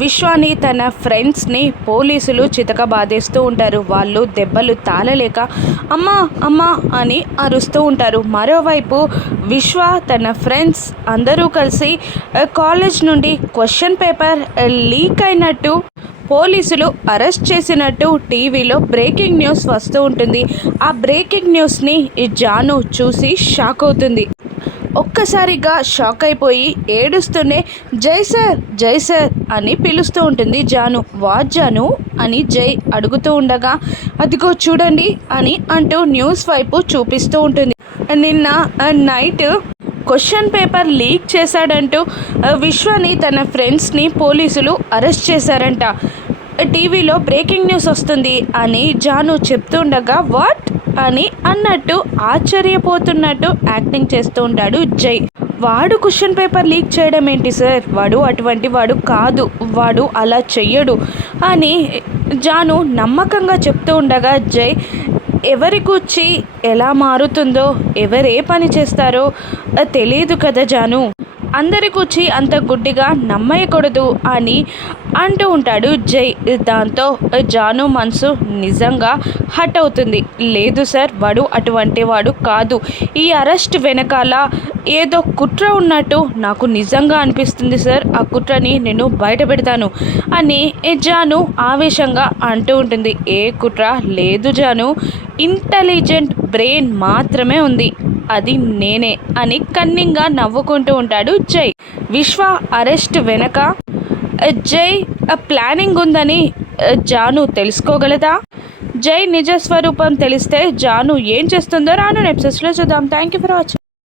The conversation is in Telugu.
విశ్వాని తన ఫ్రెండ్స్ని పోలీసులు చితకబాదేస్తూ ఉంటారు. వాళ్ళు దెబ్బలు తాళలేక అమ్మా అమ్మా అని అరుస్తూ ఉంటారు. మరోవైపు విశ్వ తన ఫ్రెండ్స్ అందరూ కలిసి కాలేజ్ నుండి క్వశ్చన్ పేపర్ లీక్ అయినట్టు పోలీసులు అరెస్ట్ చేసినట్టు టీవీలో బ్రేకింగ్ న్యూస్ వస్తూ ఉంటుంది. ఆ బ్రేకింగ్ న్యూస్ని జాను చూసి షాక్ అవుతుంది. ఒక్కసారిగా షాక్ అయిపోయి ఏడుస్తూనే జై సార్ అని పిలుస్తూ ఉంటుంది జాను. వాట్ జాను అని జై అడుగుతూ ఉండగా అదిగో చూడండి అని అంటూ న్యూస్ వైపు చూపిస్తూ ఉంటుంది. నిన్న నైట్ క్వశ్చన్ పేపర్ లీక్ చేశాడంటూ విశ్వని తన ఫ్రెండ్స్ని పోలీసులు అరెస్ట్ చేశారంట. టీవీలో బ్రేకింగ్ న్యూస్ వస్తుంది అని జాను చెప్తుండగా వాట్ అని అన్నట్టు ఆశ్చర్యపోతున్నట్టు యాక్టింగ్ చేస్తూ ఉంటాడు జై. వాడు క్వశ్చన్ పేపర్ లీక్ చేయడం ఏంటి సార్, వాడు అటువంటి వాడు కాదు, వాడు అలా చెయ్యడు అని జాను నమ్మకంగా చెప్తూ ఉండగా జై ఎవరి కూర్చి ఎలా మారుతుందో ఎవరే పని చేస్తారో తెలియదు కదా జాను, అందరి కూర్చి అంత గుడ్డిగా నమ్మయకూడదు అని అంటూ ఉంటాడు జై. దాంతో జాను మనసు నిజంగా హట్ అవుతుంది. లేదు సార్, వాడు అటువంటి వాడు కాదు, ఈ అరెస్ట్ వెనకాల ఏదో కుట్ర ఉన్నట్టు నాకు నిజంగా అనిపిస్తుంది సార్, ఆ కుట్రని నేను బయట పెడతాను అని జాను ఆవేశంగా అంటూ ఉంటుంది. ఏ కుట్ర లేదు జాను, ఇంటెలిజెంట్ బ్రెయిన్ మాత్రమే ఉంది, అది నేనే అని కన్నింగా నవ్వుకుంటూ ఉంటాడు జై. విశ్వ అరెస్ట్ వెనక జై ప్లానింగ్ ఉందని జాను తెలుసుకోగలదా? జై నిజ స్వరూపం తెలిస్తే జాను ఏం చేస్తుందో రాను ఎపిసోడ్స్లో చూద్దాం. Thank you for watching.